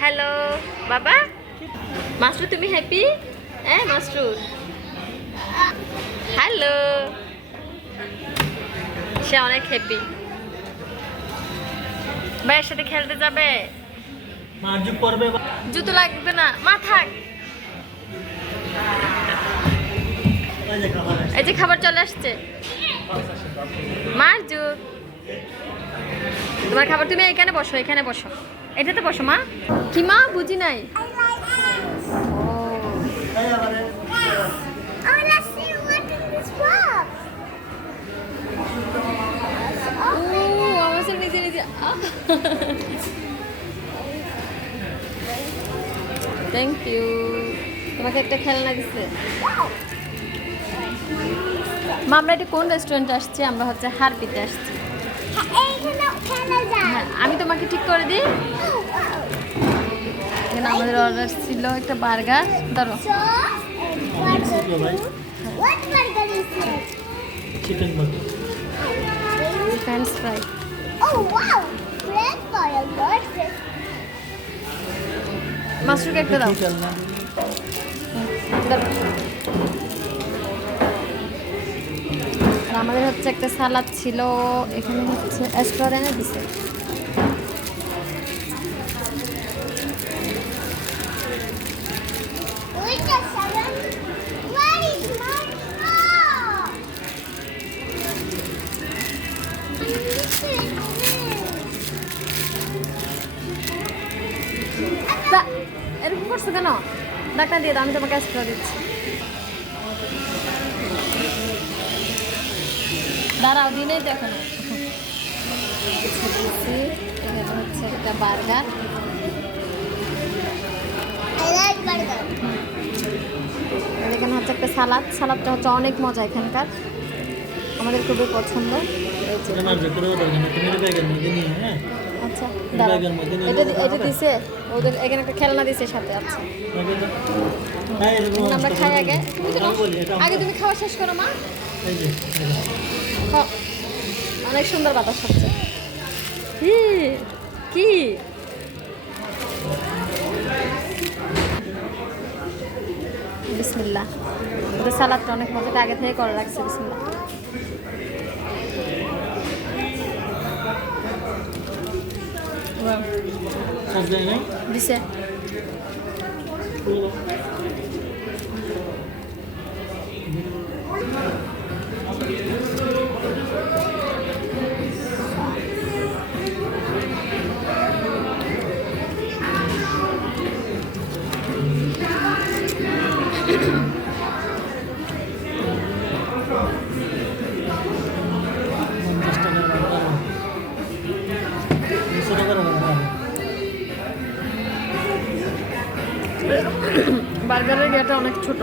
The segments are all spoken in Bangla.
হ্যালো বাবা মাস্টু তুমি হ্যাপি মাস্টু হ্যালো সে অনেক হ্যাপি ভাইয়ের সাথে খেলতে যাবে জুতো লাগবে না মা থাক এই যে খাবার চলে আসছে মার জুত তোমার খাবার তুমি এখানে বসো এটাতে বসো মা কি মা বুঝি নাই থ্যাংক ইউ তোমাকে একটা খেলনা দিচ্ছে মা আমরা এটা কোন রেস্টুরেন্টে আসছি আমরা হচ্ছে হারপিতে আসছি হ্যাঁ আমি তোমাকে ঠিক করে দিই এখানে আমাদের অর্ডার ছিল একটা বার্গার ধরো চিকেন বার্গার ফ্রেঞ্চ ফ্রাই মাশরুমকে একটা দাও আর আমাদের হচ্ছে একটা সালাদ ছিল এখানে হচ্ছে এক্সট্রা এনে দিছে এরকম করছো কেন ডাক্তার দিয়ে দাও আমি তোমাকে এক্সট্রা দিচ্ছি দাঁড়াও দিনেই দেখো না হচ্ছে একটা বার্গার এখানে হচ্ছে একটা সালাদটা হচ্ছে অনেক মজা এখানকার আমাদের খুবই পছন্দ আচ্ছা এটা দিছে ওদের এখানে একটা খেলনা দিছে সাথে আচ্ছা আমরা খাই আগে তুমি খাওয়া শেষ করো মা অনেক সুন্দর বাতাস হচ্ছে কি বিসমিল্লাহ ওদের সালাদটা অনেক মজাটা আগে থেকে করে রাখছে বিসমিল্লাহ দিছে বার্গারের ইয়েটা অনেক ছোট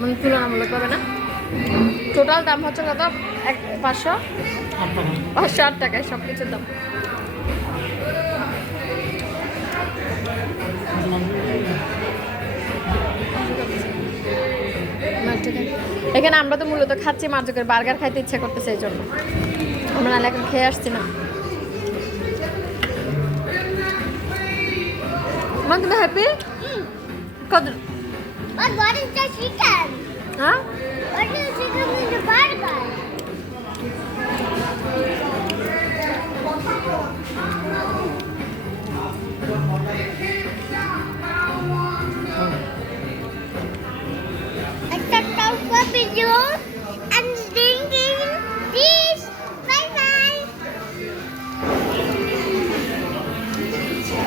মানে তুলনামূলক হবে না টোটাল দাম হচ্ছে কত 508 টাকায় সব কিছুর দাম এখানে আমরা তো মূলত খাচ্ছি মার্জকের বার্গার খাইতে ইচ্ছা করতেছে এই জন্য আমরা নাহলে এখন খেয়ে আসছি না মন তুমি হ্যাপি কত But what is the chicken? হ্যাঁ What is